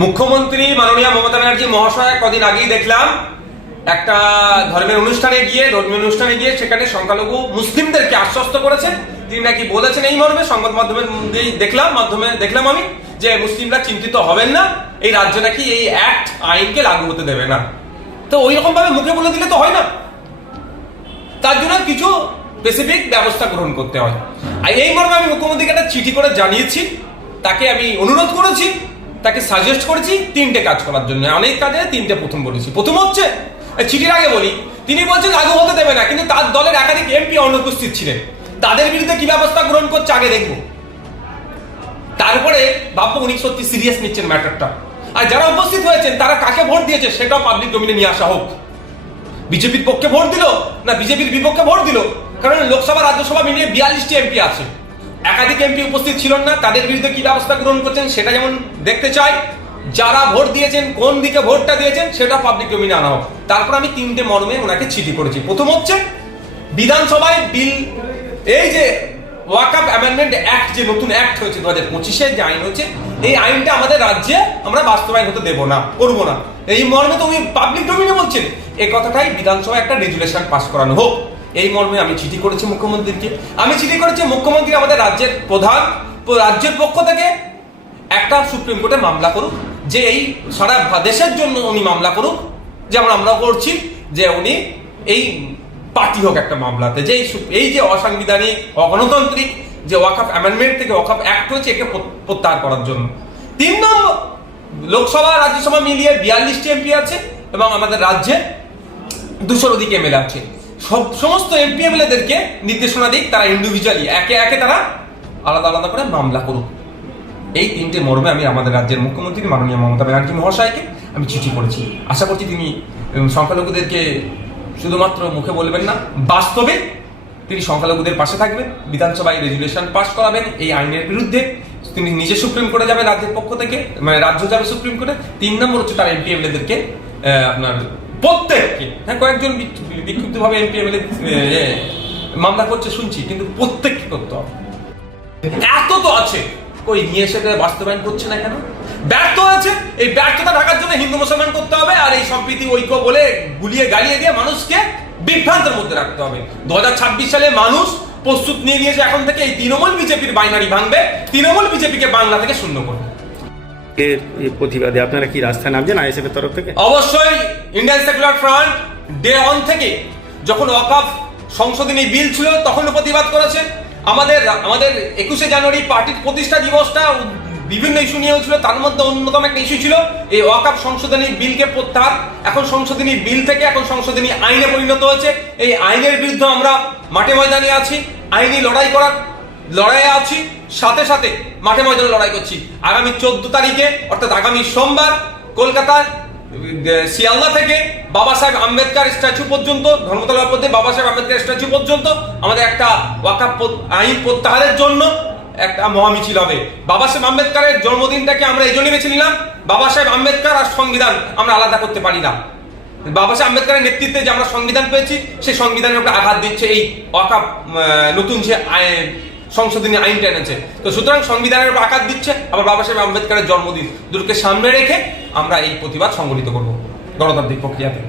মুখ্যমন্ত্রী মাননীয় মমতা ব্যানার্জি মহাশয় কদিন আগেই দেখলাম, একটা ধর্মের অনুষ্ঠানে গিয়ে, ধর্মীয় অনুষ্ঠানে গিয়ে সেখানে সংখ্যালঘু মুসলিমদেরকে আশ্বস্ত করেছেন। তিনি নাকি বলেছেন এই মর্মে, সংবাদ মাধ্যমের মধ্যেই দেখলাম, মাধ্যমে দেখলাম আমি, যে মুসলিমরা চিন্তিত হবেন না, এই রাজ্য নাকি এই অ্যাক্ট আইনকে লাগু হতে দেবে না। তো ওই রকম ভাবে মুখে বলে দিলে তো হয় না। তার জন্য কিছু স্পেসিফিক ব্যবস্থা গ্রহণ করতে হয়। আর এই মর্মে আমি মুখ্যমন্ত্রীকে একটা চিঠি করে জানিয়েছি, তাকে আমি অনুরোধ করেছি তাকে সাজেস্ট করেছি তিনটে কাজ করার জন্য। অনেক কাজে তিনটে প্রথম বলেছি। প্রথম হচ্ছে চিঠির আগে বলি, তিনি বলছেন লাগু হতে দেবে না, কিন্তু তার দলের একাধিক এমপি অনুপস্থিত ছিলেন। তাদের বিরুদ্ধে কি ব্যবস্থা গ্রহণ করছে আগে দেখব। তারপরে ভাববো উনি সত্যি সিরিয়াস নিচ্ছেন ম্যাটারটা। আর যারা উপস্থিত হয়েছেন, তারা কাকে ভোট দিয়েছে সেটাও পাবলিক ডোমিনে নিয়ে আসা হোক। বিজেপির পক্ষে ভোট দিল না বিজেপির বিপক্ষে ভোট দিল? কারণ লোকসভা, রাজ্যসভা মিলিয়ে বিয়াল্লিশটি এমপি আছে। একাধিক এমপি উপস্থিত ছিল না, তাদের বিরুদ্ধে কি ব্যবস্থা গ্রহণ করছেন সেটা যেমন দেখতে চাই। যারা ভোট দিয়েছেন, কোন দিকে ভোটটা দিয়েছেন, সেটা পাবলিক ডোমিনে আনা হোক। তারপর আমি তিনটে মর্মে ওনাকে চিঠি করেছি প্রথম হচ্ছে, বিধানসভায় বিল এই যে ওয়াকআপ অ্যামেন্ডমেন্ট অ্যাক্ট, যে নতুন অ্যাক্ট হয়েছে দু হাজার পঁচিশে, যে আইন হচ্ছে, এই আইনটা আমাদের রাজ্যে আমরা বাস্তবায়ন হতে দেবো না, করব না। এই মর্মে তো উনি পাবলিক ডোমিনে বলছেন। এই কথাটাই বিধানসভায় একটা রেজুলেশন পাস করানো হোক। এই মর্মে আমি চিঠি করেছি মুখ্যমন্ত্রীকে। আমি চিঠি করেছি মুখ্যমন্ত্রী আমাদের রাজ্যের প্রধান রাজ্যের পক্ষ থেকে। একটা সুপ্রিম কোর্টে মামলা করুক, যে এই সারা দেশের জন্য উনি মামলা করুক, যেমন আমরা করছি, যে উনি এই পার্টি হোক একটা মামলাতে, যে এই যে অসাংবিধানিক, অগণতান্ত্রিক, যে ওয়াকআপ অ্যামেন্ডমেন্ট থেকে ওয়াকআপ অ্যাক্ট হয়েছে একে প্রত্যাহার করার জন্য। তিন নম্বর, লোকসভা, রাজ্যসভা মিলিয়ে বিয়াল্লিশটি এমপি আছে এবং আমাদের রাজ্যে দুশোর অধিক এমএলএ আছে। সব সমস্ত এমপি এমএলএদেরকে নির্দেশনা দিক, তারা ইন্ডিভিজুয়ালি একে একে তারা আলাদা আলাদা করে মামলা করুক। এই তিনটে মর্মে আমি আমাদের রাজ্যের মুখ্যমন্ত্রী মাননীয় মমতা ব্যানার্জি মহাশয়কে আমি চিঠি করেছি। আশা করছি তিনি সংখ্যালঘুদেরকে শুধুমাত্র মুখে বলবেন না, বাস্তবে তিনি সংখ্যালঘুদের পাশে থাকবেন, বিধানসভায় রেজুলেশন পাস করাবেন, এই আইনের বিরুদ্ধে তিনি নিজে সুপ্রিম কোর্টে যাবেন রাজ্যের পক্ষ থেকে মানে রাজ্য যাবে সুপ্রিম কোর্টে। তিন নম্বর হচ্ছে তার এমপি এমএলএদেরকে আপনার প্রত্যেককে। হ্যাঁ কয়েকজন বিক্ষুব্ধ ভাবে এমপি এমএলএ মামলা করছে শুনছি, কিন্তু প্রত্যেককে করতে হবে এত তো আছে। কই, নিয়ে এসে বাস্তবায়ন করছে না কেন? ব্যর্থ হয়েছে। এই ব্যর্থতা ঢাকার জন্য হিন্দু মুসলমান করতে হবে, আর এই সম্প্রীতি ঐক্য বলে গুলিয়ে গালিয়ে দিয়ে মানুষকে বিভ্রান্তের মধ্যে রাখতে হবে। দু হাজার ছাব্বিশ সালে মানুষ প্রস্তুত নিয়ে নিয়েছে, এখন থেকে এই তৃণমূল বিজেপির বাইনারি ভাঙবে। তৃণমূল বিজেপিকে বাংলা থেকে শূন্য করবে। এর প্রতিবাদে? আপনারা কি রাস্তায় নামছেন আইএসএফ এর তরফ থেকে? অবশ্যই, Indian secular front day one থেকে যখন ওয়াকফ সংশোধনী বিল ছিল তখন প্রতিবাদ করেছে। আমাদের আমাদের একুশে জানুয়ারি পার্টির প্রতিষ্ঠা দিবসটা বিভিন্ন ইস্যু নিয়ে হয়েছিল তার মধ্যে অন্যতম একটা ইস্যু ছিল, এই ওয়াকফ সংশোধনী বিলকে প্রত্যাহার। এখন সংশোধনী বিল থেকে এখন সংশোধনী আইনে পরিণত হয়েছে। এই আইনের বিরুদ্ধে আমরা মাঠে ময়দানে আছি। আইনি লড়াই করার লড়াইয়ে আছি, সাথে সাথে মাঠে ময়দানে লড়াই করছি। আগামী চোদ্দ তারিখে, অর্থাৎ আগামী সোমবার কলকাতার শিয়ালদা থেকে বাবা সাহেব আম্বেদকার স্ট্যাচু পর্যন্ত, ধর্মতলার পথে বাবা সাহেব আম্বেদকর স্ট্যাচু পর্যন্ত আমাদের একটা ওয়াকাপ আইন প্রত্যাহারের জন্য একটা মহামিছিল হবে। বাবা সাহেব আম্বেদকারের জন্মদিনটাকে আমরা এই জন্য বেছে নিলাম, বাবা সাহেব আম্বেদকর আর সংবিধান আমরা আলাদা করতে পারি না। বাবা সাহেব আম্বেদকরের নেতৃত্বে যে আমরা সংবিধান পেয়েছি, সেই সংবিধানের উপরে আঘাত দিচ্ছে এই ওয়াকাপ নতুন যে সংশোধনী আইনটা এনেছে তো সুতরাং সংবিধানের আঘাত দিচ্ছে, আবার বাবা সাহেব আম্বেদকরের জন্মদিন। দুটোকে সামনে রেখে আমরা এই প্রতিবাদ সংগঠিত করব গণতান্ত্রিক প্রক্রিয়াতে।